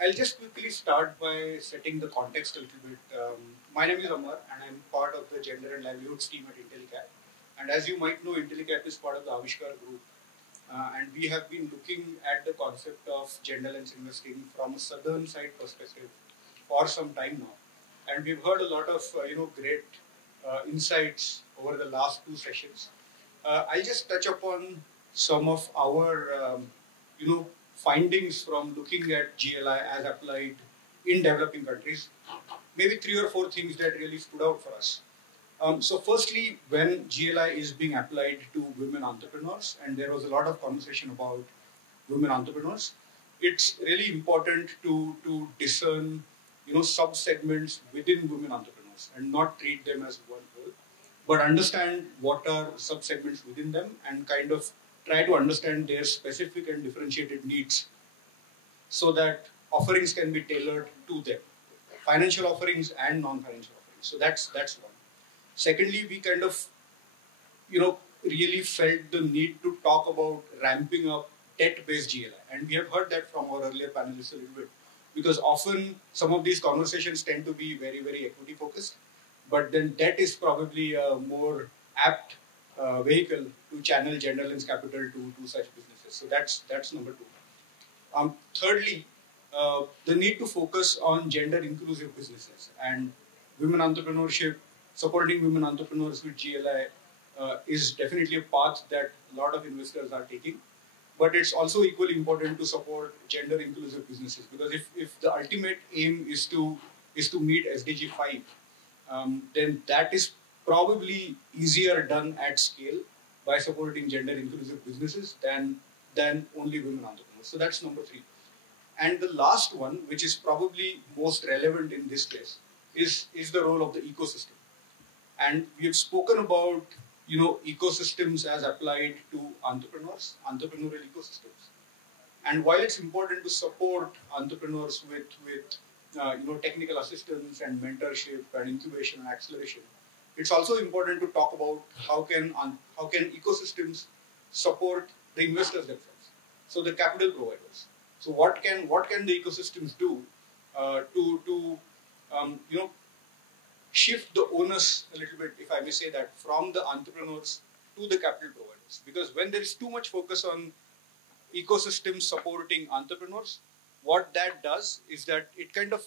I'll just quickly start by setting the context a little bit. My name is Amar and I'm part of the Gender and Livelihoods team at Intellecap. And as you might know, Intellecap is part of the Avishkar group. And we have been looking at the concept of gender lens investing from a southern side perspective for some time now. And we've heard a lot of great insights over the last two sessions. I'll just touch upon some of our findings from looking at GLI as applied in developing countries. Maybe 3 or 4 things that really stood out for us. So firstly, when GLI is being applied to women entrepreneurs, and there was a lot of conversation about women entrepreneurs, it's really important to discern sub-segments within women entrepreneurs and not treat them as one whole, but understand what are sub-segments within them and kind of try to understand their specific and differentiated needs so that offerings can be tailored to them, financial offerings and non-financial offerings. So that's one. Secondly, we kind of, really felt the need to talk about ramping up debt-based GLI. And we have heard that from our earlier panelists a little bit, because often some of these conversations tend to be very, very equity focused, but then debt is probably a more apt vehicle to channel gender lens capital to such businesses. So that's number 2. Thirdly, the need to focus on gender inclusive businesses and women entrepreneurship. Supporting women entrepreneurs with GLI is definitely a path that a lot of investors are taking. But it's also equally important to support gender inclusive businesses, because if the ultimate aim is to meet SDG 5, then that is probably easier done at scale by supporting gender inclusive businesses than only women entrepreneurs. So that's number 3. And the last one, which is probably most relevant in this case, is the role of the ecosystem. And we have spoken about ecosystems as applied to entrepreneurs, entrepreneurial ecosystems. And while it's important to support entrepreneurs with technical assistance and mentorship and incubation and acceleration, it's also important to talk about how can ecosystems support the investors themselves, so the capital providers. So what can the ecosystems do to shift the onus a little bit, if I may say that, from the entrepreneurs to the capital providers? Because when there is too much focus on ecosystems supporting entrepreneurs, what that does is that it kind of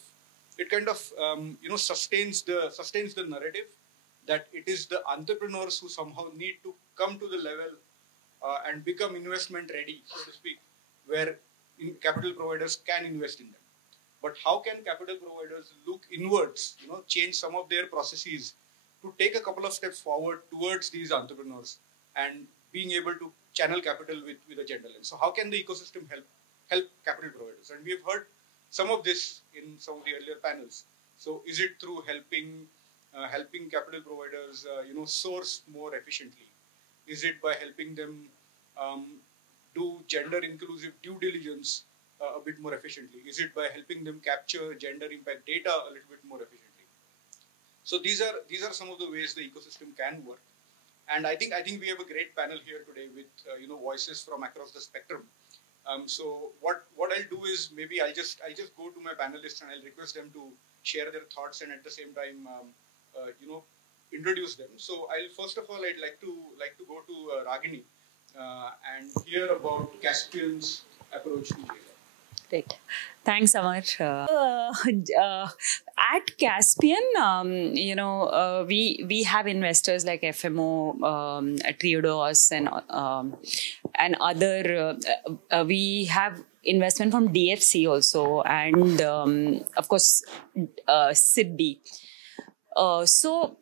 sustains the narrative that it is the entrepreneurs who somehow need to come to the level and become investment ready, so to speak, where capital providers can invest in them. But how can capital providers look inwards, change some of their processes to take a couple of steps forward towards these entrepreneurs and being able to channel capital with a gender lens? So how can the ecosystem help capital providers? And we have heard some of this in some of the earlier panels. So is it through helping capital providers, source more efficiently? Is it by helping them do gender inclusive due diligence a bit more efficiently? Is it by helping them capture gender impact data a little bit more efficiently? So these are some of the ways the ecosystem can work. And I think we have a great panel here today with voices from across the spectrum. So what I'll do is maybe I'll just go to my panelists and I'll request them to share their thoughts and at the same time introduce them. So first of all I'd like to go to Ragini and hear about Caspian's approach to GLI. Great. Thanks, Amar. At Caspian, we have investors like FMO, Triodos, and other. We have investment from DFC also, and of course, SIDBI. So,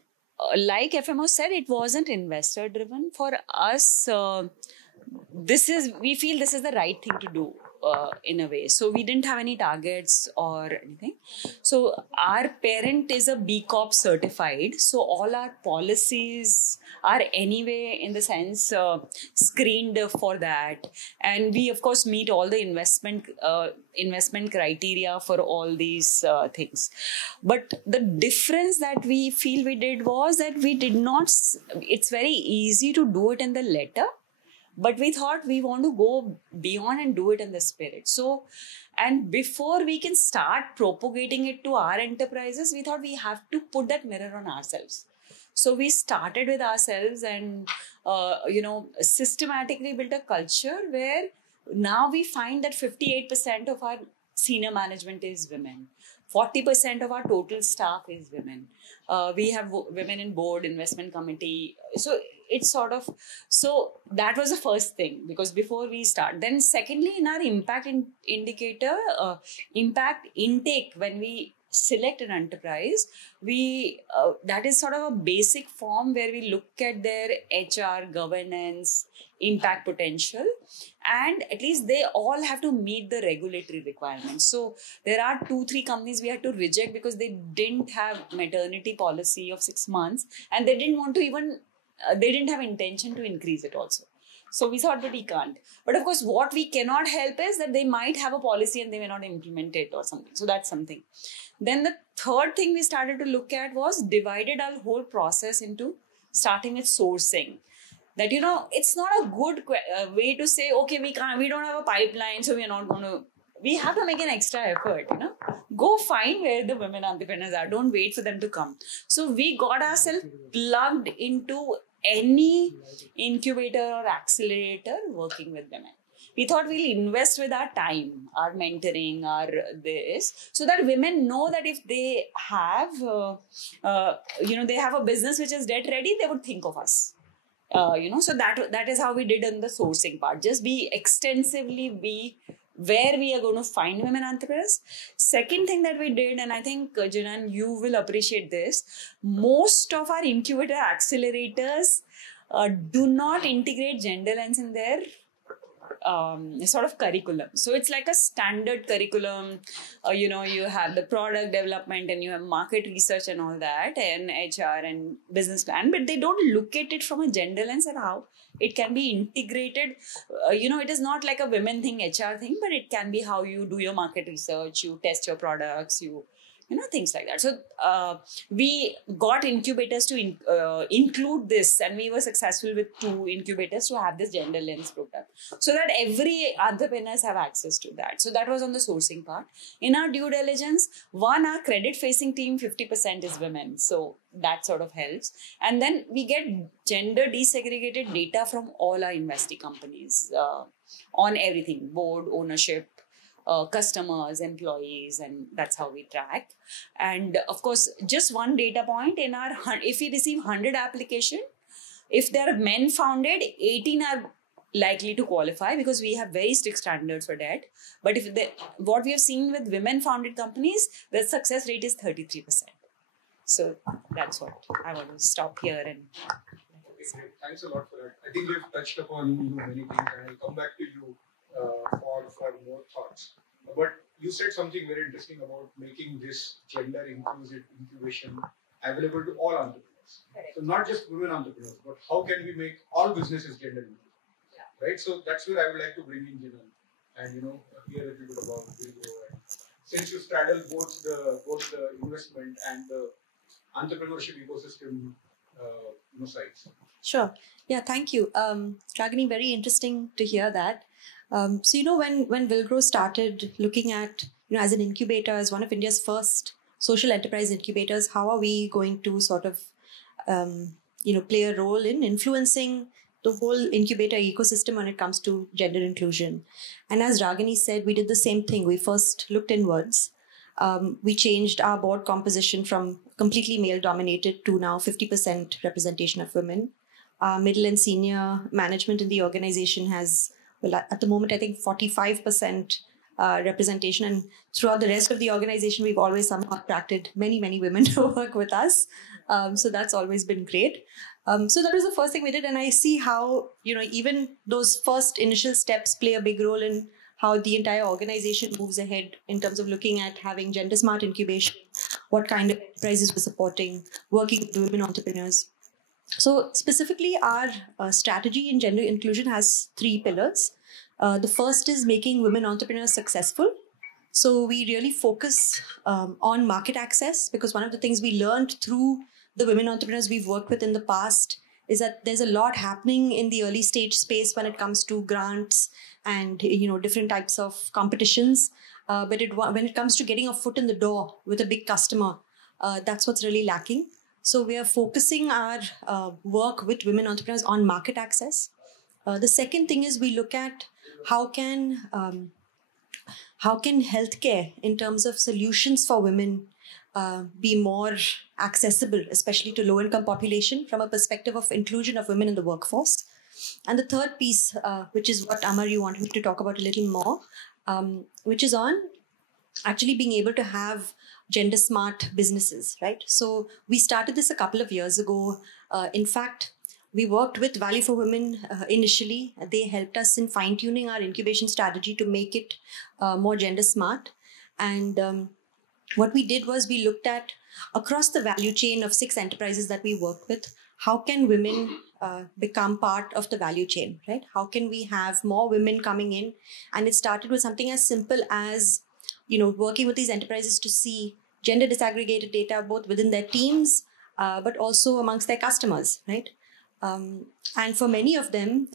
like FMO said, it wasn't investor driven. For us, we feel this is the right thing to do. In a way. So we didn't have any targets or anything. So our parent is a B Corp certified. So all our policies are anyway in the sense screened for that. And we of course meet all the investment criteria for all these things. But the difference that we feel we did was that we did not, it's very easy to do it in the letter. But we thought we want to go beyond and do it in the spirit. So, And before we can start propagating it to our enterprises, we thought we have to put that mirror on ourselves. So we started with ourselves and, systematically built a culture where now we find that 58% of our senior management is women. 40% of our total staff is women. We have women in board, investment committee. So it's sort of, so that was the first thing, because before we start. Then secondly, in our impact indicator, impact intake, when we select an enterprise, we that is sort of a basic form where we look at their HR, governance, impact potential, and at least they all have to meet the regulatory requirements. So there are 2-3 companies we had to reject because they didn't have maternity policy of 6 months, and they didn't want to even they didn't have intention to increase it also. So we thought that we can't. But of course, what we cannot help is that they might have a policy and they may not implement it or something. So that's something. Then the third thing we started to look at was divided our whole process into starting with sourcing. That, it's not a good way to say, okay, we don't have a pipeline, so we are not going to, we have to make an extra effort, Go find where the women entrepreneurs are. Don't wait for them to come. So we got ourselves plugged into any incubator or accelerator working with women. We thought we'll invest with our time, our mentoring, our this, so that women know that if they have, they have a business which is debt ready, they would think of us. So that is how we did in the sourcing part. Just be where we are going to find women entrepreneurs. Second thing that we did, and I think, Jenaan, you will appreciate this, most of our incubator accelerators do not integrate gender lens in their sort of curriculum. So it's like a standard curriculum. You have the product development and you have market research and all that, and HR and business plan, but they don't look at it from a gender lens and how it can be integrated. It is not like a women thing, HR thing, but it can be how you do your market research, you test your products, things like that. So we got incubators to include this, and we were successful with 2 incubators to have this gender lens program, so that every entrepreneurs have access to that. So that was on the sourcing part. In our due diligence, our credit facing team, 50% is women. So that sort of helps. And then we get gender desegregated data from all our investee companies on everything, board, ownership, customers, employees, and that's how we track. And of course, just one data point in our, if we receive 100 application, if they are men founded, 18 are likely to qualify because we have very strict standards for that. But what we have seen with women founded companies, the success rate is 33%. So that's what I want to stop here. And okay, great. Thanks a lot for that. I think we've touched upon many things, and I'll come back to you for more thoughts. But you said something very interesting about making this gender inclusive incubation available to all entrepreneurs. Correct. So not just women entrepreneurs, but how can we make all businesses gender inclusive? Yeah. Right. So that's where I would like to bring in Jenaan and hear a little bit about Villgro. And since you straddle both the investment and the entrepreneurship ecosystem sides. Sure. Yeah, thank you. Ragini, very interesting to hear that. So, when Villgro started looking at, as an incubator, as one of India's first social enterprise incubators, how are we going to sort of, play a role in influencing the whole incubator ecosystem when it comes to gender inclusion? And as Ragini said, we did the same thing. We first looked inwards. We changed our board composition from completely male dominated to now 50% representation of women. Middle and senior management in the organization has, at the moment, I think 45% representation. And throughout the rest of the organization, we've always somehow attracted many, many women to work with us. So that's always been great. So that was the first thing we did. And I see how, even those first initial steps play a big role in how the entire organization moves ahead in terms of looking at having gender smart incubation, what kind of enterprises we're supporting, working with women entrepreneurs. So specifically, our strategy in gender inclusion has 3 pillars. The first is making women entrepreneurs successful. So we really focus on market access, because one of the things we learned through the women entrepreneurs we've worked with in the past is that there's a lot happening in the early stage space when it comes to grants and different types of competitions. but when it comes to getting a foot in the door with a big customer, that's what's really lacking. So we are focusing our work with women entrepreneurs on market access. The second thing is we look at how can healthcare in terms of solutions for women be more accessible, especially to low-income population from a perspective of inclusion of women in the workforce. And the third piece, which is what Amar, you wanted me to talk about a little more, which is on actually being able to have gender smart businesses, right? So we started this a couple of years ago. In fact, we worked with Value for Women initially. They helped us in fine-tuning our incubation strategy to make it more gender smart. And what we did was we looked at across the value chain of 6 enterprises that we work with, how can women become part of the value chain, right? How can we have more women coming in? And it started with something as simple as, working with these enterprises to see gender disaggregated data, both within their teams, but also amongst their customers, right? And for many of them,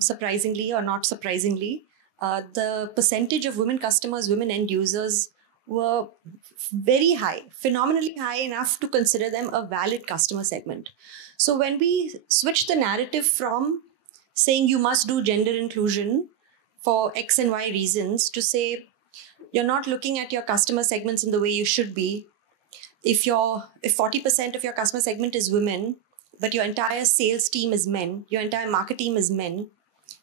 surprisingly or not surprisingly, the percentage of women customers, women end users were very high, phenomenally high enough to consider them a valid customer segment. So when we switched the narrative from saying you must do gender inclusion for X and Y reasons to say you're not looking at your customer segments in the way you should be. If 40% of your customer segment is women, but your entire sales team is men, your entire market team is men,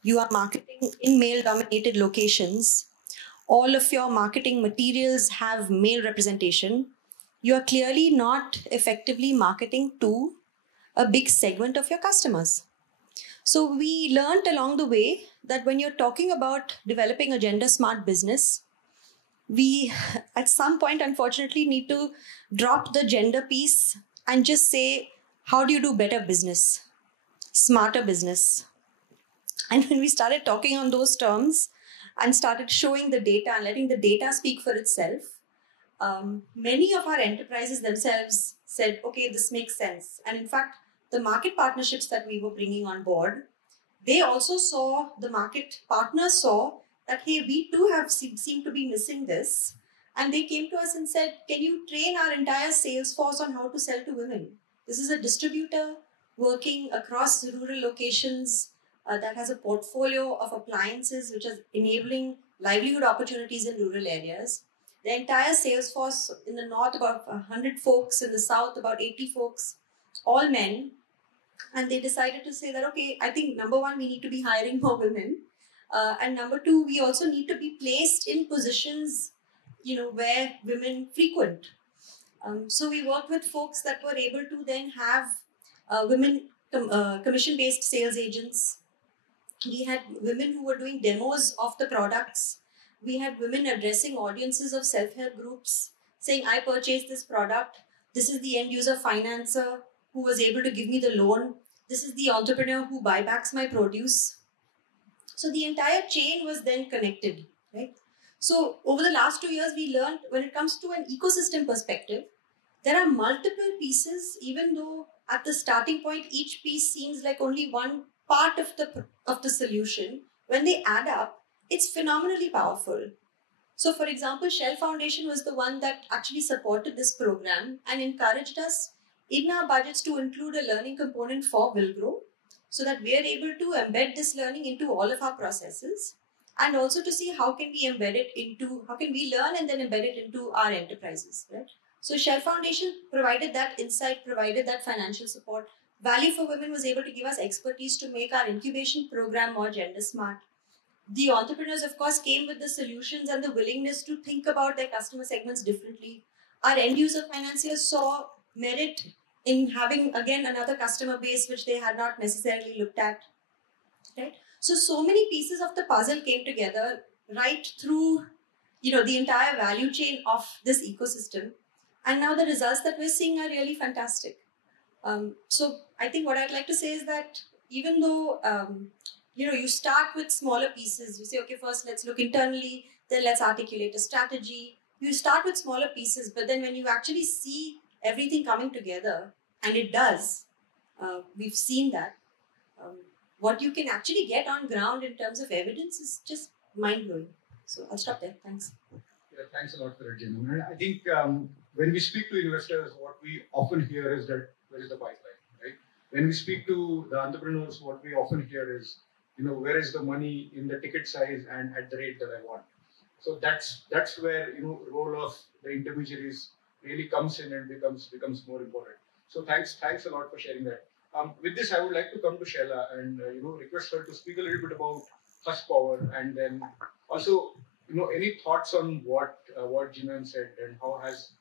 you are marketing in male-dominated locations, all of your marketing materials have male representation, you are clearly not effectively marketing to a big segment of your customers. So we learned along the way that when you're talking about developing a gender-smart business, we at some point, unfortunately, need to drop the gender piece and just say, how do you do better business, smarter business? And when we started talking on those terms and started showing the data and letting the data speak for itself, many of our enterprises themselves said, okay, this makes sense. And in fact, the market partnerships that we were bringing on board, they also saw, the market partners saw that, hey, we too have seem to be missing this. And they came to us and said, can you train our entire sales force on how to sell to women? This is a distributor working across rural locations that has a portfolio of appliances which is enabling livelihood opportunities in rural areas. The entire sales force in the north, about 100 folks, in the south, about 80 folks, all men. And they decided to say that, okay, I think number one, we need to be hiring more women. And number two, we also need to be placed in positions, where women frequent. So we worked with folks that were able to then have women commission-based sales agents. We had women who were doing demos of the products. We had women addressing audiences of self-help groups, saying, I purchased this product. This is the end user financer who was able to give me the loan. This is the entrepreneur who buybacks my produce. So the entire chain was then connected, right? So over the last 2 years, we learned when it comes to an ecosystem perspective, there are multiple pieces, even though at the starting point, each piece seems like only one part of the solution. When they add up, it's phenomenally powerful. So for example, Shell Foundation was the one that actually supported this program and encouraged us in our budgets to include a learning component for Villgro, so that we are able to embed this learning into all of our processes, and also to see how can we learn and then embed it into our enterprises, right? So Shell Foundation provided that insight, provided that financial support. Value for Women was able to give us expertise to make our incubation program more gender smart. The entrepreneurs, of course, came with the solutions and the willingness to think about their customer segments differently. Our end user financiers saw merit in having, again, another customer base which they had not necessarily looked at, right? So many pieces of the puzzle came together right through, the entire value chain of this ecosystem. And now the results that we're seeing are really fantastic. So I think what I'd like to say is that even though, you start with smaller pieces, you say, okay, first let's look internally, then let's articulate a strategy. You start with smaller pieces, but then when you actually see everything coming together, and it does, we've seen that, what you can actually get on ground in terms of evidence is just mind-blowing. So I'll stop there. Thanks. Yeah, Thanks a lot for that, Jenaan. And I think when we speak to investors, what we often hear is that where is the pipeline, right? When we speak to the entrepreneurs, what we often hear is, where is the money in the ticket size and at the rate that I want. So that's where role of the intermediaries really comes in and becomes more important. So thanks a lot for sharing that. With this, I would like to come to Shaila and request her to speak a little bit about Husk Power, and then also any thoughts on what Jenaan said and how has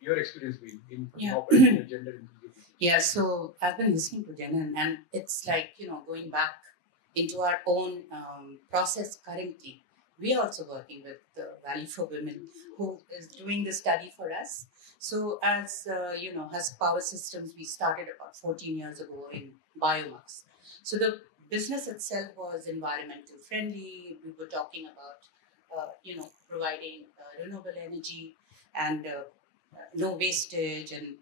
your experience been in operating a gender inclusive? Yeah, so I've been listening to Jenaan, and it's like going back into our own process currently. We are also working with the Valley for Women, who is doing the study for us. So as Husk Power Systems, we started about 14 years ago in biomass. So the business itself was environmental friendly. We were talking about, providing renewable energy and no wastage. And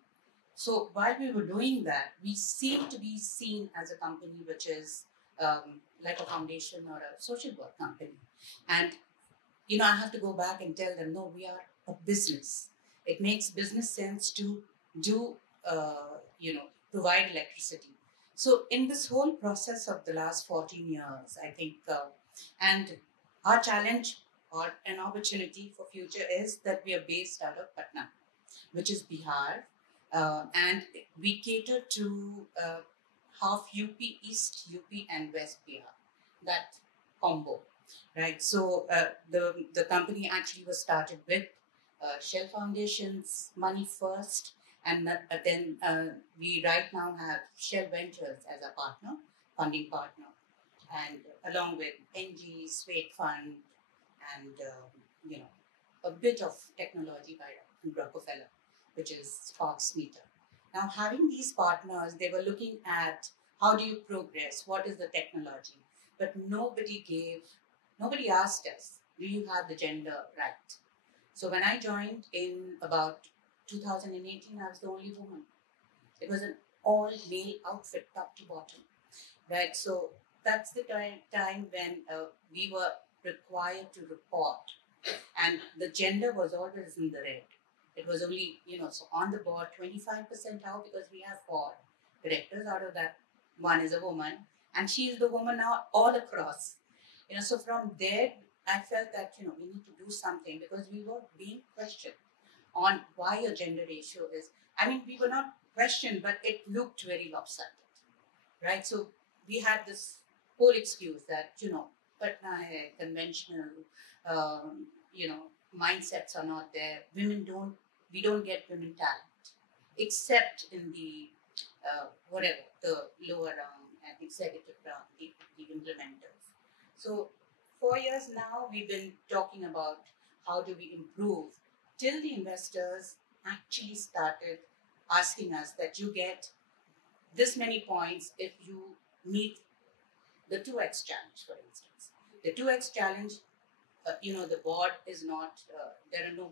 so while we were doing that, we seem to be seen as a company which is like a foundation or a social work company. And, I have to go back and tell them, no, we are a business. It makes business sense to do, provide electricity. So in this whole process of the last 14 years, I think, and our challenge or an opportunity for future is that we are based out of Patna, which is Bihar. And we cater to half UP, East UP and West Bihar, that combo, right? So the company actually was started with Shell Foundation's money first, and then we right now have Shell Ventures as a partner, funding partner, and along with NG, Swade Fund, and a bit of technology by Gokhale, which is Sparks Meter. Now, having these partners, they were looking at how do you progress, what is the technology, but nobody asked us, do you have the gender right? So when I joined in about 2018, I was the only woman. It was an all-male outfit, top to bottom, right? So that's the time when we were required to report, and the gender was always in the red. It was only, so on the board, 25% out because we have 4 directors. Out of that, one is a woman, and she is the woman now all across. So from there, I felt that, we need to do something because we were being questioned on why a gender ratio is. I mean, we were not questioned, but it looked very lopsided, right? So we had this whole excuse that, Patna hai, conventional, mindsets are not there. We don't get women talent, except in the, the lower round and executive round, the implementers. So 4 years now, we've been talking about how do we improve till the investors actually started asking us that you get this many points if you meet the 2x challenge, for instance. The 2x challenge, the board is not, there are no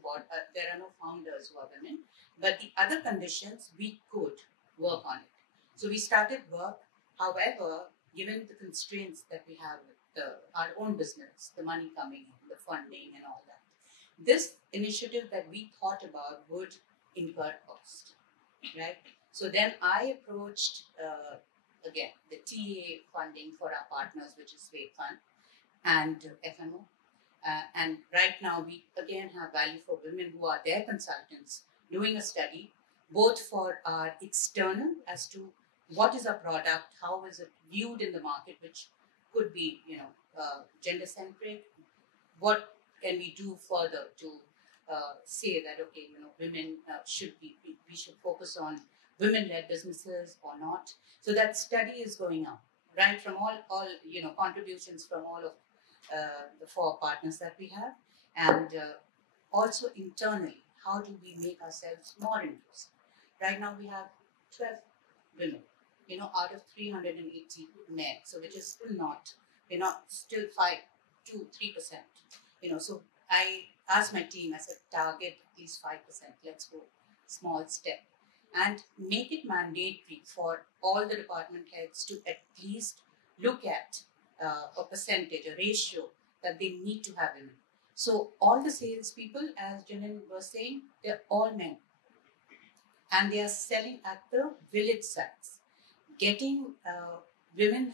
founders who are women, but the other conditions, we could work on it. So we started work. However, given the constraints that we have with our own business, the money coming in, the funding and all that, this initiative that we thought about would incur cost, right? So then I approached, again, the TA funding for our partners, which is Swade Fund and FMO. And right now, we again have Value for Women, who are their consultants, doing a study, both for our external as to what is our product, how is it viewed in the market, which could be, gender-centric, what can we do further to say that, okay, women we should focus on women-led businesses or not. So that study is going on, right, from all contributions from all of the 4 partners that we have, and also internally, how do we make ourselves more inclusive? Right now, we have 12 women, out of 380 men, so which is still not, still 2-3%. So I asked my team, I said, target at least 5%. Let's go small step and make it mandatory for all the department heads to at least look at a percentage, a ratio that they need to have women. So all the salespeople, as Jenaan was saying, they're all men. And they are selling at the village sites. Getting women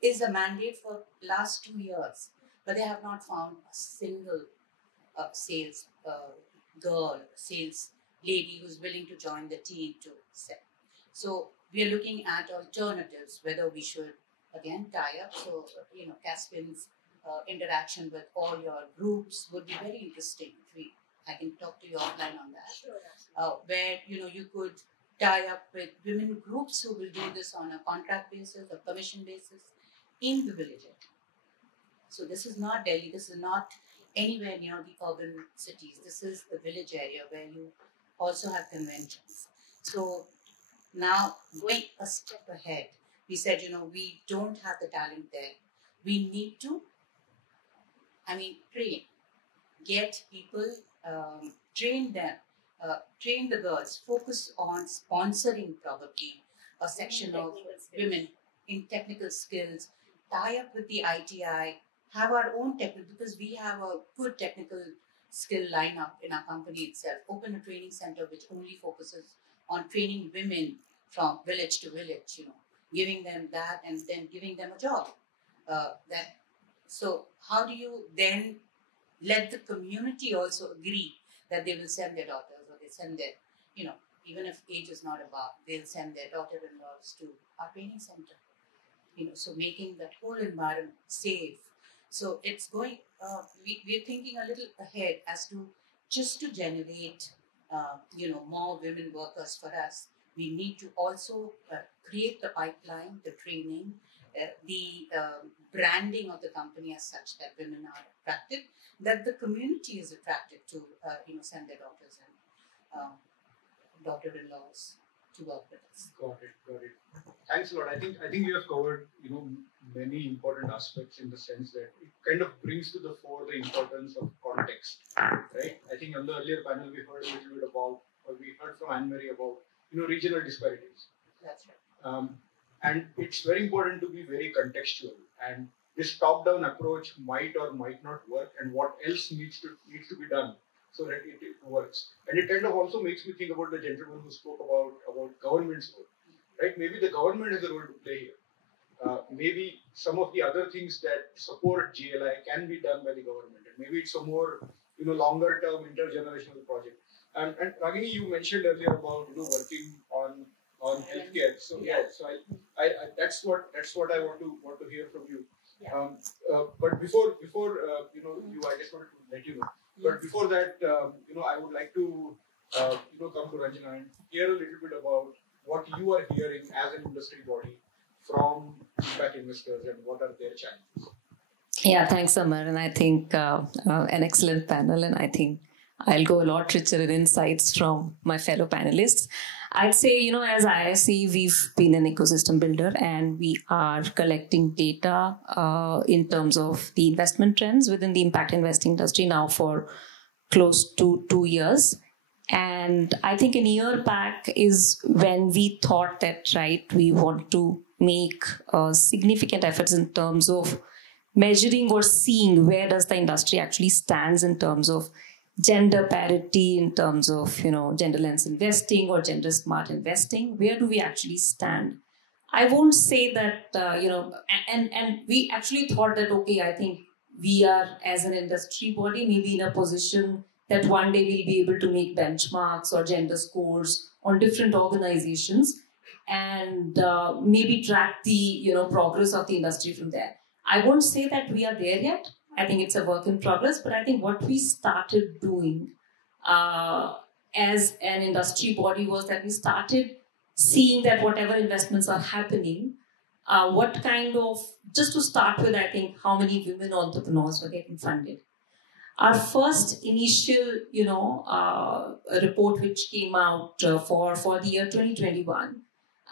is a mandate for last 2 years, but they have not found a single sales girl, sales lady who's willing to join the team to sell. So we are looking at alternatives, whether we should again tie up. So Caspian's interaction with all your groups would be very interesting. I can talk to you offline on that. Sure, where you could tie up with women groups who will do this on a contract basis or commission basis in the village area. So this is not Delhi. This is not anywhere near the urban cities. This is the village area where you also have conventions. So now going a step ahead, we said, we don't have the talent there. We need to, train, get people, train them, train the girls, focus on sponsoring probably a section of women in technical skills, tie up with the ITI, have our own technical, because we have a good technical skill lineup in our company itself, open a training center which only focuses on training women from village to village, giving them that and then giving them a job. So how do you then let the community also agree that they will send their daughters, or they send their, even if age is not a bar, they'll send their daughter-in-laws to our training center. So making that whole environment safe. So it's going, we're thinking a little ahead as to just to generate, more women workers for us. We need to also create the pipeline, the training, the branding of the company as such that women are attracted, that the community is attracted to, send their daughters and daughter-in-laws to work with us. Got it. Thanks a lot. I think you have covered, many important aspects in the sense that it kind of brings to the fore the importance of context, right? I think on the earlier panel we heard a little bit about, or we heard from Anne-Marie about, regional disparities. That's right. And it's very important to be very contextual. And this top-down approach might or might not work, and what else needs to be done so that it works. And it kind of also makes me think about the gentleman who spoke about government's role, right? Maybe the government has a role to play here. Maybe some of the other things that support GLI can be done by the government, and maybe it's a more longer-term intergenerational project. And Ragini, you mentioned earlier about working on healthcare. So so I that's what I want to hear from you. Yeah. But before you, I just wanted to let you know. But before that, I would like to come to Ranjna and hear a little bit about what you are hearing as an industry body from impact investors and what are their challenges. Yeah, thanks, Amar. And I think an excellent panel, and I think I'll go a lot richer in insights from my fellow panelists. I'd say, as IIC, we've been an ecosystem builder, and we are collecting data in terms of the investment trends within the impact investing industry now for close to 2 years. And I think a year back is when we thought that, we want to make significant efforts in terms of measuring or seeing where does the industry actually stands in terms of gender parity, in terms of, gender lens investing or gender smart investing. Where do we actually stand? I won't say that, and we actually thought that, okay, I think we are as an industry body maybe in a position that one day we'll be able to make benchmarks or gender scores on different organizations and maybe track the, progress of the industry from there. I won't say that we are there yet. I think it's a work in progress, but I think what we started doing as an industry body was that we started seeing that whatever investments are happening, what kind of, just to start with, I think how many women entrepreneurs were getting funded. Our first initial, report which came out for the year 2021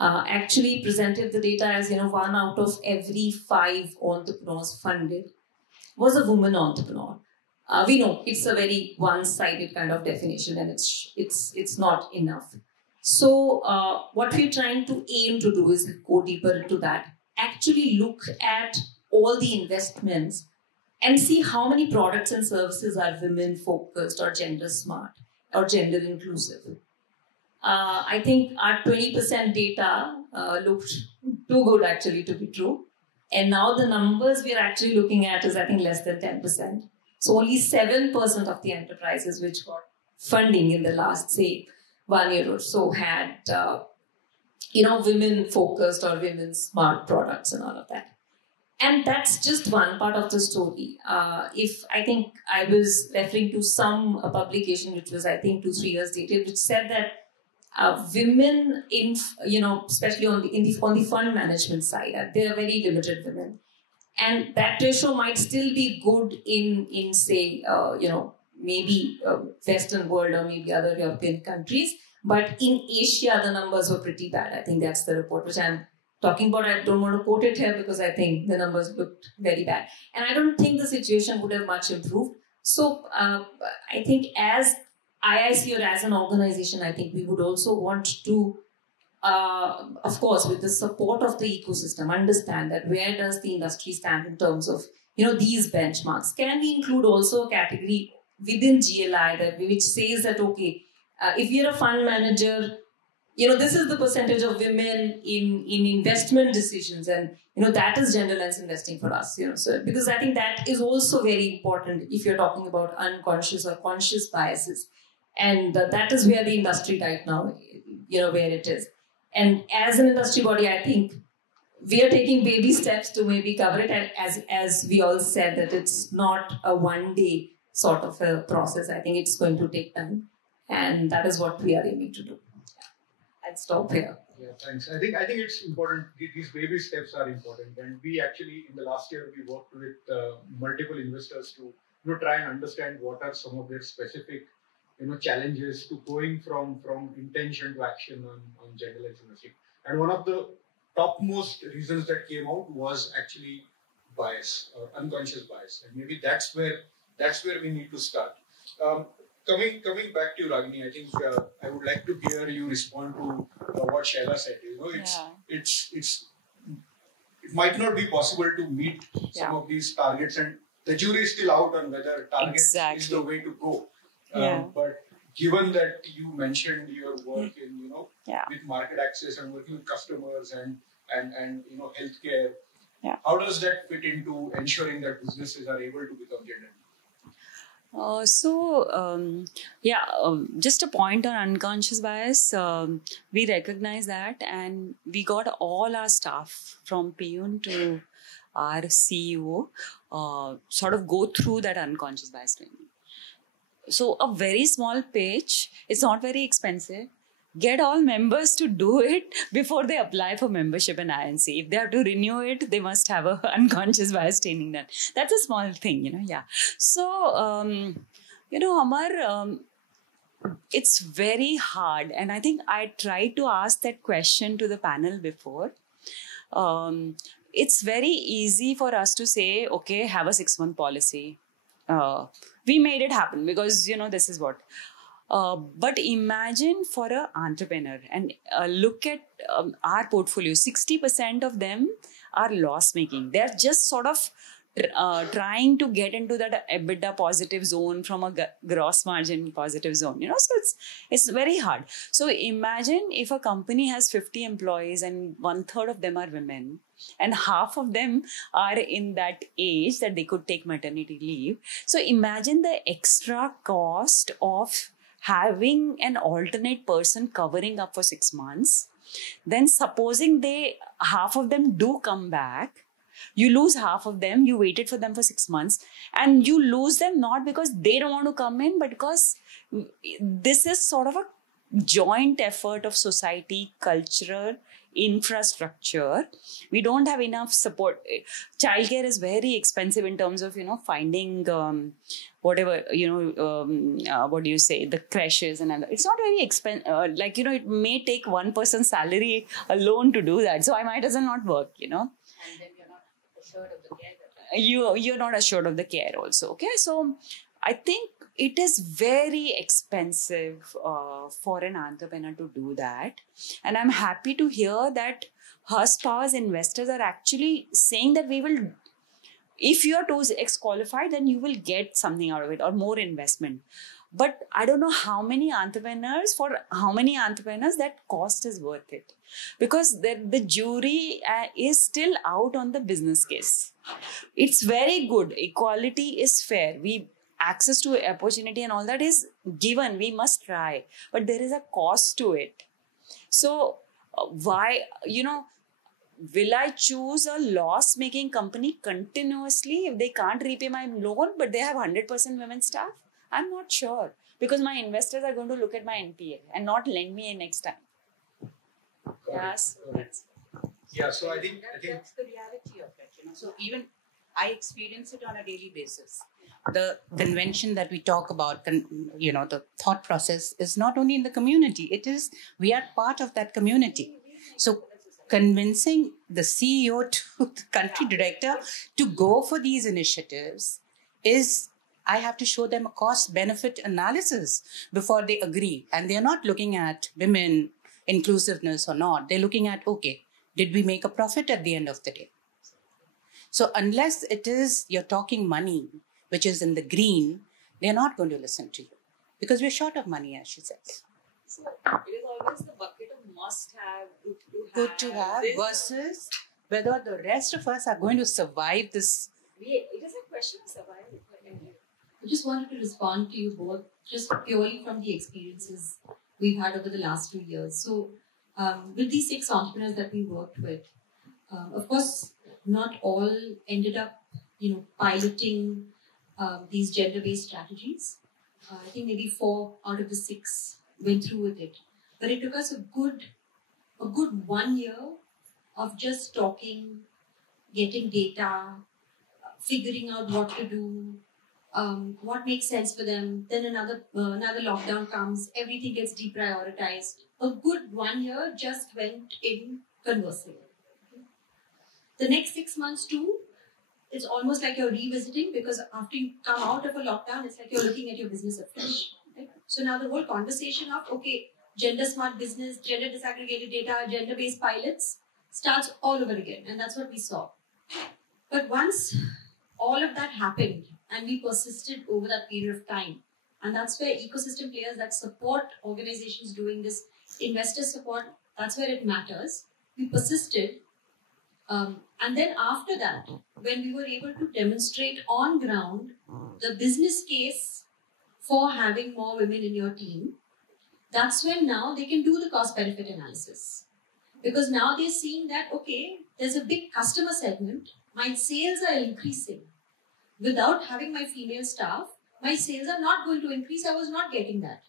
actually presented the data as, 1 out of every 5 entrepreneurs funded was a woman entrepreneur. We know it's a very one-sided kind of definition, and it's not enough. So what we're trying to aim to do is go deeper into that. Actually look at all the investments and see how many products and services are women focused or gender smart or gender inclusive. I think our 20% data looked too good actually to be true. And now the numbers we are actually looking at is I think less than 10%. So only 7% of the enterprises which got funding in the last, say, 1 year or so had, women focused or women smart products and all of that. And that's just one part of the story. If I think I was referring to some publication which was I think 2-3 years dated, which said that women in especially on the fund management side, there are very limited women, and that ratio might still be good in say maybe Western world or maybe other European countries, but in Asia the numbers were pretty bad. I think that's the report which I'm talking about. I don't want to quote it here because I think the numbers looked very bad, and I don't think the situation would have much improved. So I think as IIC or as an organization, I think we would also want to, of course, with the support of the ecosystem, understand that where does the industry stand in terms of, these benchmarks. Can we include also a category within GLI which says that, okay, if you're a fund manager, this is the percentage of women in investment decisions, and, that is gender lens investing for us, so because I think that is also very important if you're talking about unconscious or conscious biases. And that is where the industry right now, where it is. And as an industry body, I think we are taking baby steps to maybe cover it. And as we all said, that it's not a one-day sort of a process. I think it's going to take time. And that is what we are aiming to do. I'll stop here. Yeah, thanks. I think it's important. These baby steps are important. And we actually, in the last year, we worked with multiple investors to try and understand what are some of their specific challenges to going from intention to action on gender lens investing. And one of the topmost reasons that came out was actually bias or unconscious bias. And maybe that's where we need to start. Coming back to you, Ragini, I think I would like to hear you respond to what Shaila said. It might not be possible to meet some of these targets, and the jury is still out on whether targets is the way to go. But given that you mentioned your work in with market access and working with customers and healthcare, how does that fit into ensuring that businesses are able to become gender? Just a point on unconscious bias. We recognize that, and we got all our staff from Piyun to our CEO sort of go through that unconscious bias training. So a very small page, it's not very expensive. Get all members to do it before they apply for membership in INC. If they have to renew it, they must have a unconscious bias training done. That's a small thing, So, Amar, it's very hard. And I think I tried to ask that question to the panel before. It's very easy for us to say, okay, have a 6-month policy. We made it happen because, this is what. But imagine for an entrepreneur and look at our portfolio. 60% of them are loss making. They're just sort of trying to get into that EBITDA positive zone from a gross margin positive zone. So it's very hard. So imagine if a company has 50 employees and 1/3 of them are women, and half of them are in that age that they could take maternity leave. So imagine the extra cost of having an alternate person covering up for 6 months. Then supposing half of them do come back, you lose half of them, you waited for them for 6 months, and you lose them not because they don't want to come in, but because this is sort of a joint effort of society, cultural, infrastructure. We don't have enough support. Childcare is very expensive in terms of, finding what do you say, the crashes and other. It's not very expensive. It may take one person's salary alone to do that. So I might as well not work, And then you're not assured of the care. You're not assured of the care also. Okay. So I think it is very expensive for an entrepreneur to do that. And I'm happy to hear that Husk Power's investors are actually saying that we will If you are 2x qualified, then you will get something out of it or more investment. But I don't know how many entrepreneurs that cost is worth it, because the jury is still out on the business case. It's very good. Equality is fair. Access to opportunity and all that is given. We must try, but there is a cost to it. So why, will I choose a loss-making company continuously if they can't repay my loan, but they have 100% women staff? I'm not sure, because my investors are going to look at my NPA and not lend me next time. Yes. Yeah, so I think that's the reality of it. So even I experience it on a daily basis. The convention that we talk about, the thought process is not only in the community. We are part of that community. So convincing the CEO to the country director to go for these initiatives is, I have to show them a cost-benefit analysis before they agree. And they're not looking at women inclusiveness or not. They're looking at, okay, did we make a profit at the end of the day? So unless you're talking money, which is in the green, they're not going to listen to you. Because we're short of money, as she says. So it is always the bucket of must-have, good to have versus whether the rest of us are going to survive this. It is a question of survival. I just wanted to respond to you both, just purely from the experiences we've had over the last 2 years. So, with these 6 entrepreneurs that we worked with, of course, not all ended up, piloting these gender-based strategies. I think maybe 4 out of the 6 went through with it. But it took us a good 1 year of just talking, getting data, figuring out what to do, what makes sense for them. Then another lockdown comes, everything gets deprioritized. A good 1 year just went in conversing. The next 6 months too, it's almost like you're revisiting, because after you come out of a lockdown, it's like you're looking at your business afresh. Right? So now the whole conversation of, okay, gender smart business, gender disaggregated data, gender-based pilots starts all over again. And that's what we saw. But once all of that happened and we persisted over that period of time, and that's where ecosystem players that support organizations doing this, investor support, that's where it matters. We persisted. And then after that, when we were able to demonstrate on ground the business case for having more women in your team, that's when now they can do the cost benefit analysis. Because now they're seeing that, okay, there's a big customer segment, my sales are increasing. Without having my female staff, my sales are not going to increase. I was not getting that.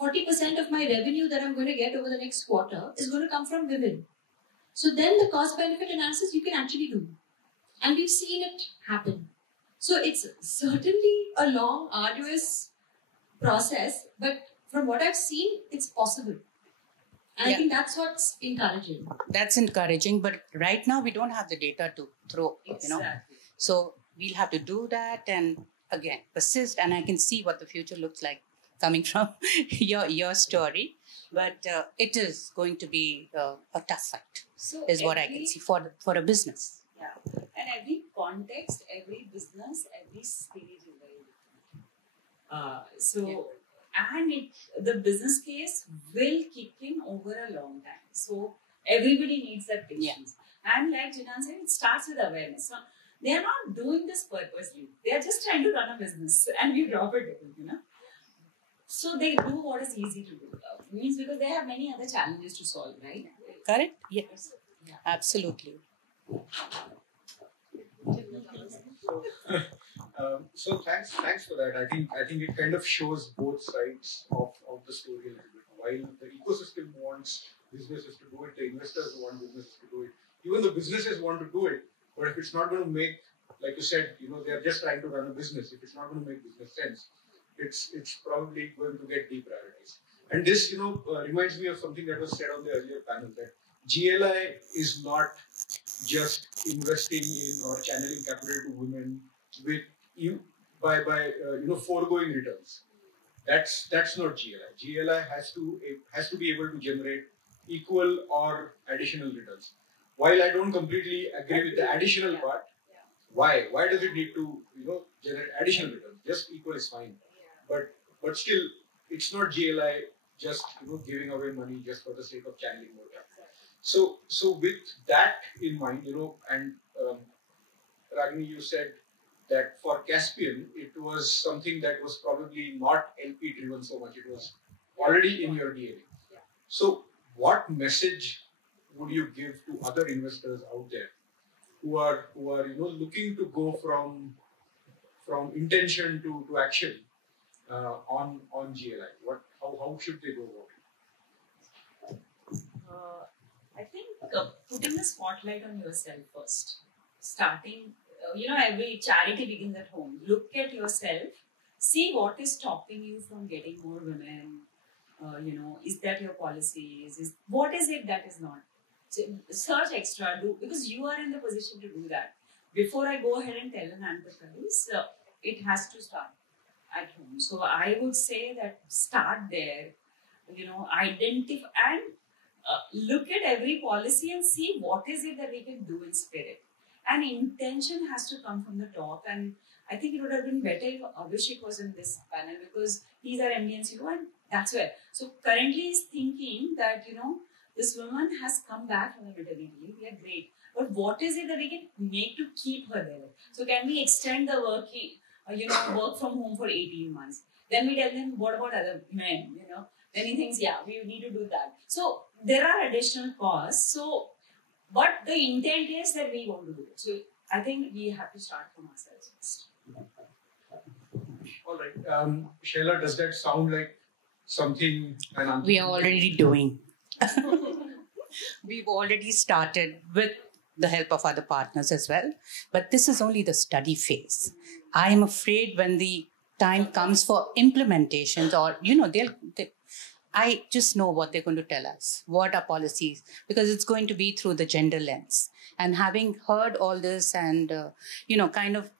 40% of my revenue that I'm going to get over the next quarter is going to come from women. So then the cost benefit analysis you can actually do. And we've seen it happen. So it's certainly a long, arduous process, but from what I've seen, it's possible. And I think that's what's encouraging. That's encouraging, but right now we don't have the data to throw, Exactly. So we'll have to do that and again, persist. And I can see what the future looks like coming from your story. But it is going to be a tough fight, is what I can see for a business. Yeah. And every context, every business, every stage is very different. And the business case will kick in over a long time. So everybody needs that patience. Yeah. And like Jenaan said, it starts with awareness. So they are not doing this purposely. They are just trying to run a business and we drop it, So they do what is easy to do. Means because they have many other challenges to solve, right? Correct? Yes. Yeah. Absolutely. So thanks for that. I think it kind of shows both sides of the story a little bit. While the ecosystem wants businesses to do it, the investors want businesses to do it. Even the businesses want to do it, but if it's not going to make, like you said, they are just trying to run a business. If it's not going to make business sense, it's probably going to get deprioritized. And this, reminds me of something that was said on the earlier panel, that GLI is not just investing in or channeling capital to women with by foregoing returns. That's not GLI. GLI has to be able to generate equal or additional returns. While I don't completely agree with the additional part, Why? Why does it need to, generate additional returns? Just equal is fine. But still, it's not GLI just, giving away money just for the sake of channeling more capital. So with that in mind, and Ragini, you said that for Caspian, it was something that was probably not LP driven so much. It was already in your DNA. So what message would you give to other investors out there who are looking to go from intention to action on GLI? How should they go about it? I think putting the spotlight on yourself first. Starting, every charity begins at home. Look at yourself. See what is stopping you from getting more women. Is that your policies? What is it that is not? So search extra, because you are in the position to do that. Before I go ahead and tell an enterprise, it has to start at home. So I would say that start there, identify and look at every policy and see what is it that we can do in spirit. And intention has to come from the top. And I think it would have been better if Abhishek was in this panel, because he's our MD and CEO, and that's where. So currently he's thinking that, this woman has come back from the maternity leave. We are great. But what is it that we can make to keep her there? So can we extend the work from home for 18 months? Then we tell them, what about other men? Then he thinks, yeah, we need to do that. So there are additional costs. So, but the intent is that we want to do it. So I think we have to start from ourselves first. All right. Shaila, does that sound like something we are already doing? We've already started with the help of other partners as well. But this is only the study phase. I am afraid when the time comes for implementations, or, I just know what they're going to tell us, what are policies, because it's going to be through the gender lens. And having heard all this and, kind of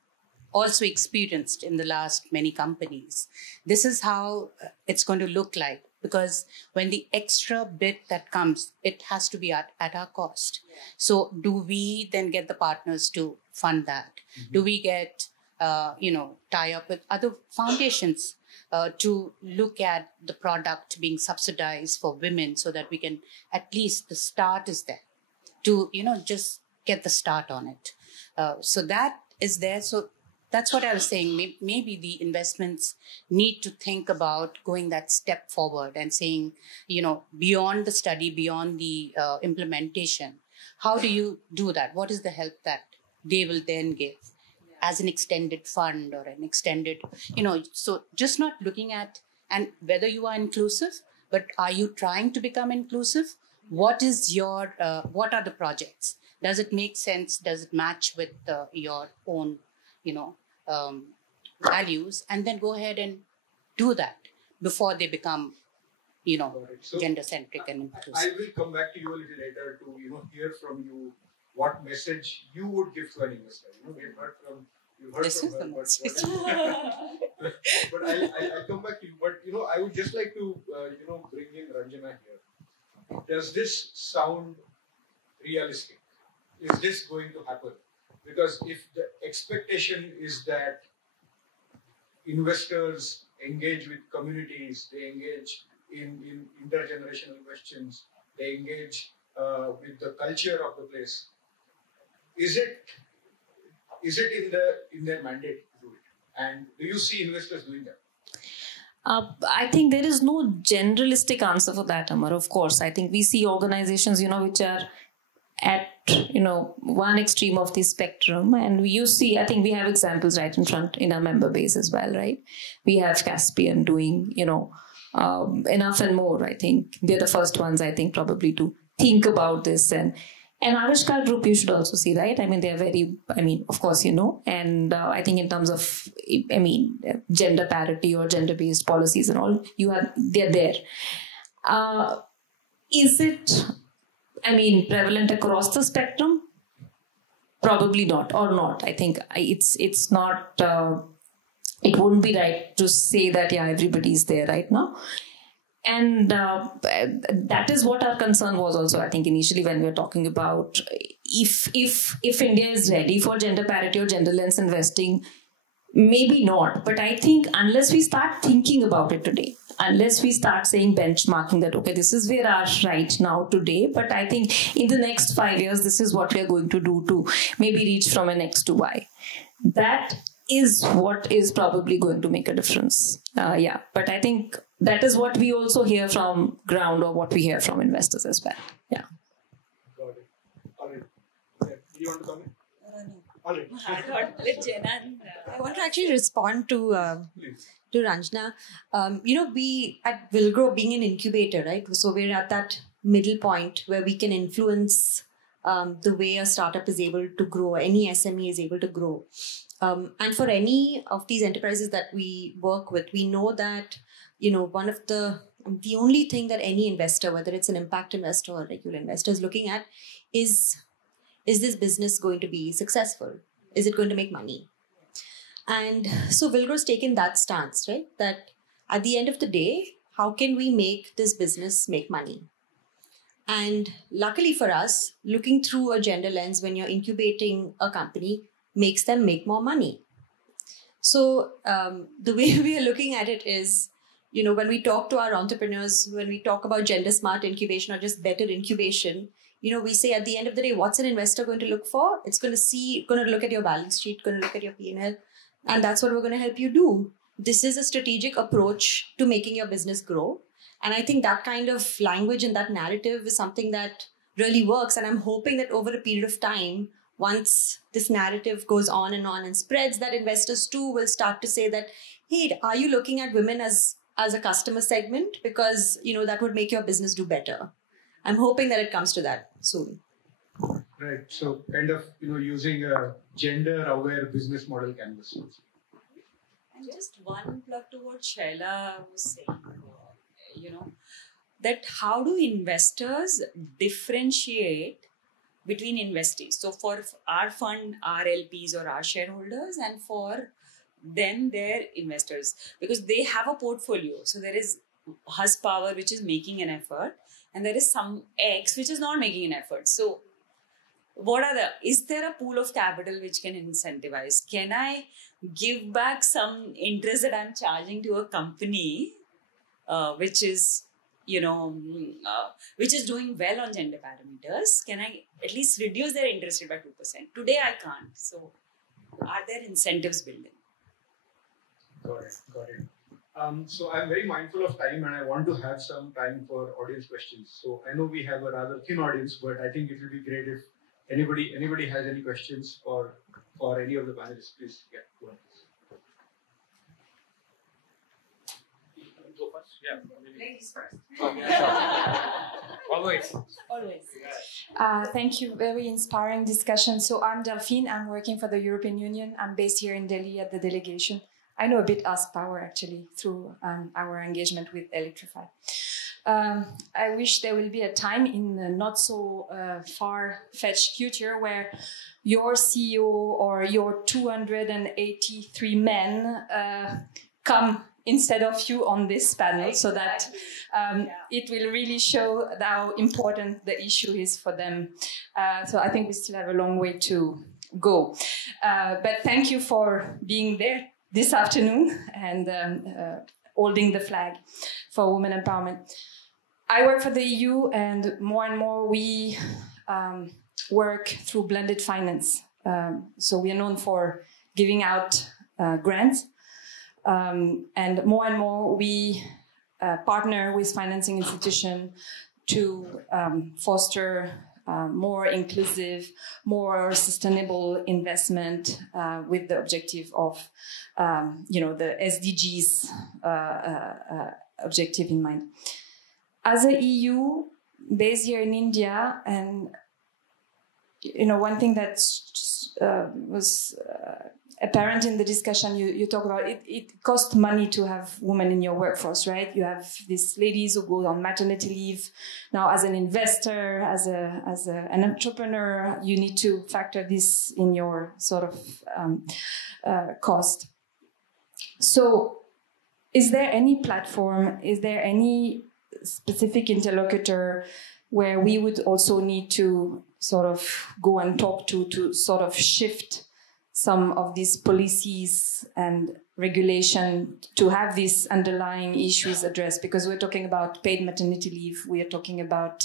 also experienced in the last many companies, this is how it's going to look like. Because when the extra bit that comes, it has to be at our cost. Yeah. So do we then get the partners to fund that? Mm-hmm. Do we get, tie up with other foundations to look at the product being subsidized for women, so that we can, at least the start is there to, just get the start on it. So that is there. So that's what I was saying. Maybe the investments need to think about going that step forward and saying, beyond the study, beyond the implementation, how do you do that? What is the help that they will then give as an extended fund or an extended, so just not looking at, and whether you are inclusive, but are you trying to become inclusive? What is your, what are the projects? Does it make sense? Does it match with your own, values? And then go ahead and do that before they become, so gender-centric and inclusive. I will come back to you a little later to, hear from you what message you would give to an investor. We've heard from her, but I'll come back to you. But, I would just like to, bring in Ranjna here. Does this sound realistic? Is this going to happen? Because if the expectation is that investors engage with communities, they engage in intergenerational questions, they engage with the culture of the place, is it in their mandate to do it? And do you see investors doing that? I think there is no generalistic answer for that, Amar. Of course, I think we see organizations, which are at, one extreme of the spectrum. And I think we have examples right in front in our member base as well, right? We have Caspian doing, enough and more. I think they're the first ones, I think, probably to think about this. And Avishkar Group, you should also see, right? I mean, they're very, of course, and I think in terms of, gender parity or gender-based policies and all, they're there. Is it, prevalent across the spectrum? Probably not, or not. I think it's not, it wouldn't be right to say that, everybody's there right now. And that is what our concern was also, I think, initially when we were talking about if India is ready for gender parity or genderless investing, maybe not. But I think unless we start thinking about it today, unless we start saying benchmarking that, okay, this is where our right now today, but I think in the next 5 years, this is what we are going to do to maybe reach from an X to Y. That is what is probably going to make a difference. Yeah, but I think that is what we also hear from ground or what we hear from investors as well. Yeah. Got it. All right. Yeah. Do you want to comment? All right. I thought let Jenaan. I want to actually respond to Please. Ranjna. We at Villgro being an incubator, right? So we're at that middle point where we can influence the way a startup is able to grow, any SME is able to grow. And for any of these enterprises that we work with, we know that, one of the only thing that any investor, whether it's an impact investor or a regular investor, is looking at is this business going to be successful? Is it going to make money? And so Villgro's taken that stance, right? That at the end of the day, how can we make this business make money? And luckily for us, looking through a gender lens when you're incubating a company makes them make more money. So the way we are looking at it is, when we talk to our entrepreneurs, when we talk about gender smart incubation or just better incubation, we say at the end of the day, what's an investor going to look for? It's going to look at your balance sheet, going to look at your P&L, and that's what we're going to help you do. This is a strategic approach to making your business grow. And I think that kind of language and that narrative is something that really works. And I'm hoping that over a period of time, once this narrative goes on and spreads, that investors too will start to say that, hey, are you looking at women as a customer segment? Because, that would make your business do better. I'm hoping that it comes to that soon. Right. So kind of, using a gender-aware business model canvas. And just one plug to what Shaila was saying, that how do investors differentiate between investees? So for our fund, our LPs or our shareholders, and for them, their investors, because they have a portfolio. So there is Husk Power, which is making an effort, and there is some X, which is not making an effort. So is there a pool of capital which can incentivize? Can I give back some interest that I'm charging to a company, which is doing well on gender parameters? Can I at least reduce their interest rate by 2%? Today I can't. So are there incentives built in? Got it. So I'm very mindful of time and I want to have some time for audience questions. So I know we have a rather thin audience, but I think it will be great if anybody has any questions for any of the panelists, please. Yeah, go ahead. Go first? Yeah. Ladies first. Always. Thank you. Very inspiring discussion. So I'm Delphine. I'm working for the European Union. I'm based here in Delhi at the delegation. I know a bit Husk Power actually through our engagement with Electrify. I wish there will be a time in the not so far-fetched future where your CEO or your 283 men come instead of you on this panel, so that it will really show how important the issue is for them. So I think we still have a long way to go. But thank you for being there this afternoon and holding the flag for women empowerment. I work for the EU, and more we work through blended finance. So we are known for giving out grants, and more we partner with financing institutions to foster more inclusive, more sustainable investment with the objective of, the SDGs objective in mind. As a EU, based here in India, and one thing that was apparent in the discussion you talk about, it costs money to have women in your workforce, right? You have these ladies who go on maternity leave. Now, as an investor, as an entrepreneur, you need to factor this in your sort of cost. So is there any platform, is there any specific interlocutor where we would also need to sort of go and talk to sort of shift some of these policies and regulation to have these underlying issues addressed? Because we're talking about paid maternity leave, we are talking about,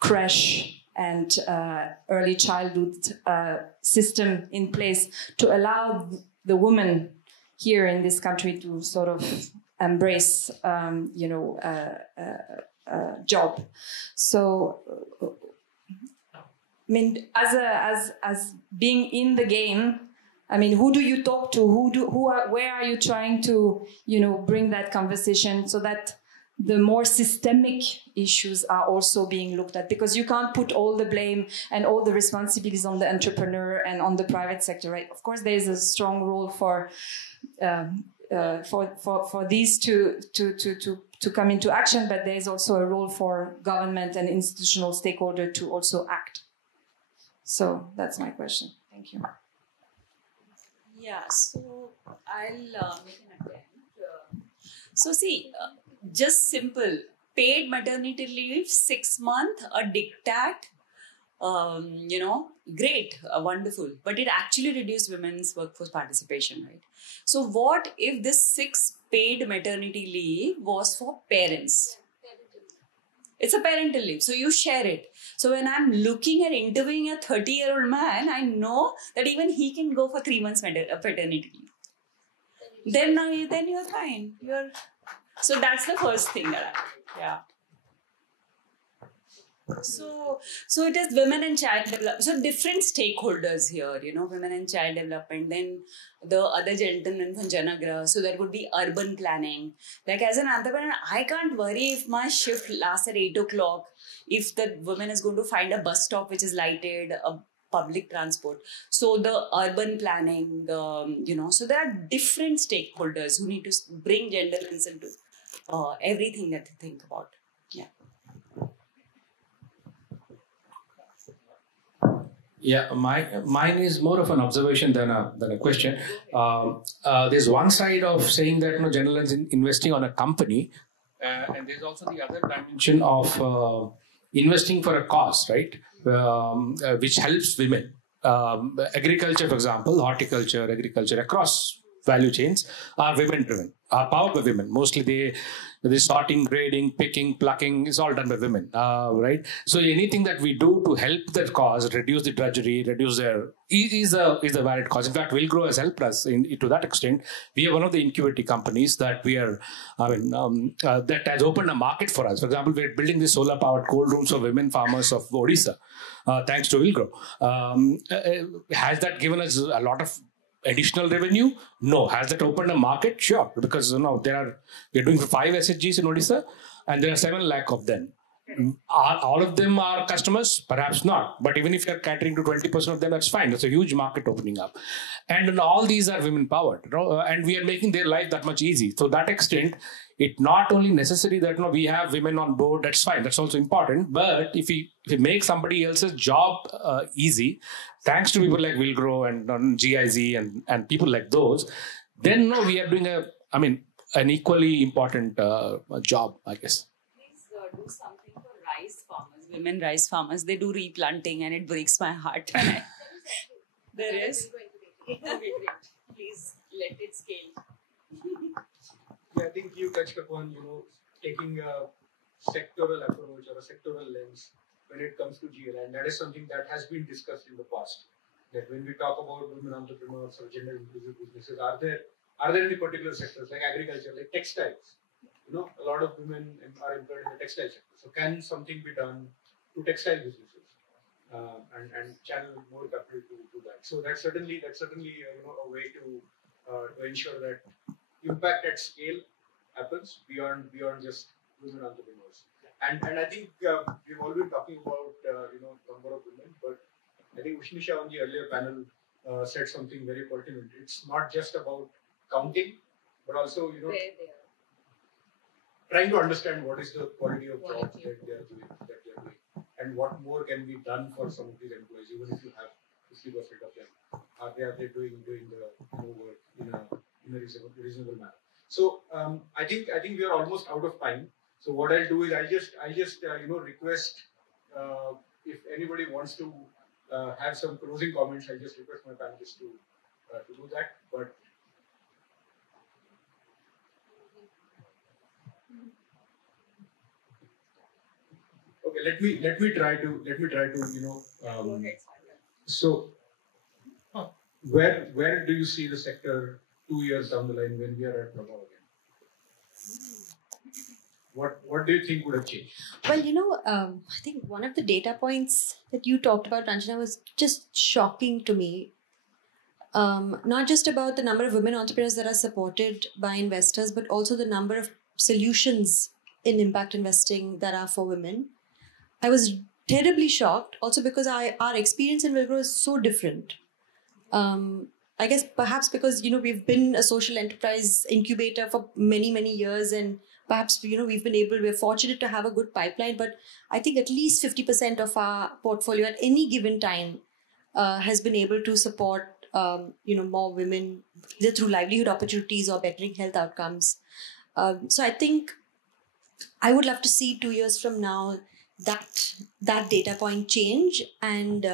creche and early childhood system in place to allow the woman here in this country to sort of embrace, job. So, I mean, as being in the game, I mean, who do you talk to? Where are you trying to, bring that conversation so that the more systemic issues are also being looked at? Because you can't put all the blame and all the responsibilities on the entrepreneur and on the private sector, right? Of course, there is a strong role for these to come into action, but there is also a role for government and institutional stakeholder to also act. So that's my question. Thank you. Yeah, so I'll make an attempt. So see, just simple, paid maternity leave, 6 months, a diktat, great, wonderful. But it actually reduced women's workforce participation, right? So what if this 6 paid maternity leave was for parents? It's a parental leave, so you share it. So when I'm looking at interviewing a 30-year-old man, I know that even he can go for 3 months paternity leave. Then you're fine. So that's the first thing that So it is women and child development. So different stakeholders here, women and child development. Then the other gentleman from Janagra. So there would be urban planning. Like as an entrepreneur, I can't worry if my shift lasts at 8 o'clock, if the woman is going to find a bus stop which is lighted, a public transport. So the urban planning, so there are different stakeholders who need to bring gender lens into everything that they think about. Yeah. Yeah, mine is more of an observation than a question. There's one side of saying that gender lens investing on a company, and there's also the other dimension of investing for a cause, right? Which helps women. Agriculture, for example, horticulture, agriculture across value chains are women driven, are powered by women. Mostly the sorting, grading, picking, plucking is all done by women, right? So anything that we do to help that cause, reduce the drudgery, reduce their is a valid cause. In fact, Villgro has helped us to that extent. We are one of the incubating companies that we are, that has opened a market for us. For example, we're building these solar powered cold rooms for women farmers of Odisha, thanks to Villgro. Has that given us a lot of additional revenue? No. Has that opened a market? Sure. Because we're doing 5 SHGs in Odisha and there are 7 lakh of them. Are all of them our customers? Perhaps not. But even if you're catering to 20% of them, that's fine. That's a huge market opening up. And all these are women powered, and we are making their life that much easy. So that extent, it's not only necessary that we have women on board, that's fine. That's also important. But if we make somebody else's job easy, thanks to people like Villgro and GIZ and people like those, then we are doing an equally important job, I guess. Please do something for rice farmers, women rice farmers. They do replanting and it breaks my heart. There is? Okay, great. Please let it scale. Yeah, I think you touched upon, taking a sectoral approach or a sectoral lens when it comes to GL, and that is something that has been discussed in the past. That when we talk about women entrepreneurs or gender inclusive businesses, are there any particular sectors like agriculture, like textiles? A lot of women are employed in the textile sector. So can something be done to textile businesses and channel more capital to that? So that's certainly a way to ensure that impact at scale happens beyond just women entrepreneurs. And I think we've all been talking about number of women, but I think Ushnisha on the earlier panel said something very pertinent. It's not just about counting, but also trying to understand what is the quality of job that they are doing, and what more can be done for some of these employees, even if you have 50% of them. Are they doing the work in in a reasonable manner. So I think we are almost out of time. So what I'll do is I'll just request if anybody wants to have some closing comments. I'll just request my panelists to do that. But okay, let me try to so where do you see the sector 2 years down the line when we are at Prabhav again? What do you think would have changed? Well, I think one of the data points that you talked about, Ranjna, was just shocking to me. Not just about the number of women entrepreneurs that are supported by investors, but also the number of solutions in impact investing that are for women. I was terribly shocked, also because our experience in Villgro is so different. I guess perhaps because, we've been a social enterprise incubator for many, many years, and perhaps, we're fortunate to have a good pipeline, but I think at least 50% of our portfolio at any given time has been able to support, more women, either through livelihood opportunities or bettering health outcomes. So I think I would love to see 2 years from now that data point change. And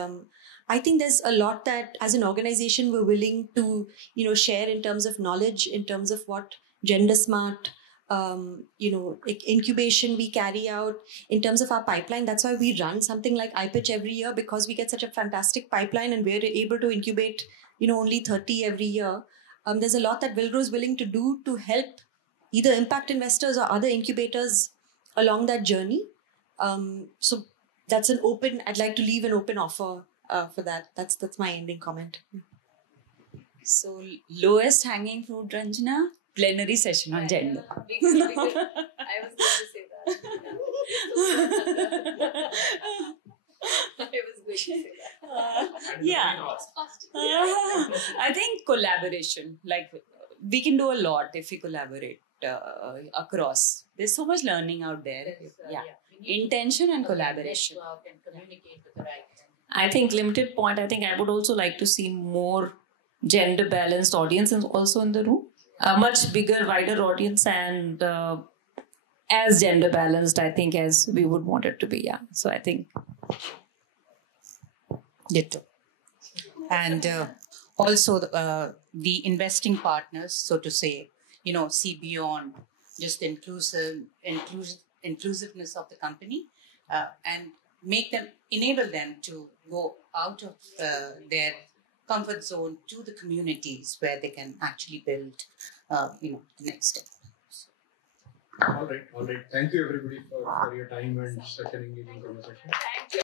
I think there's a lot that as an organization we're willing to, share in terms of knowledge, in terms of what gender smart, incubation we carry out, in terms of our pipeline. That's why we run something like iPitch every year, because we get such a fantastic pipeline and we're able to incubate, only 30 every year. There's a lot that Villgro is willing to do to help either impact investors or other incubators along that journey. So that's I'd like to leave an open offer for that. That's my ending comment. So lowest hanging fruit, Ranjna, plenary session on gender. I was going to say that. I was going to say that. I think collaboration. Like, we can do a lot if we collaborate across. There's so much learning out there. Intention and collaboration. And communicate with the right. I think limited point. I think I would also like to see more gender balanced audience also in the room. A much bigger, wider audience, and as gender balanced, I think, as we would want it to be. Yeah. So I think. Ditto. And also the investing partners, so to say, see beyond just the inclusiveness of the company and enable them to go out of their comfort zone to the communities where they can actually build, the next step. All right. Thank you, everybody, for your time and such an engaging conversation.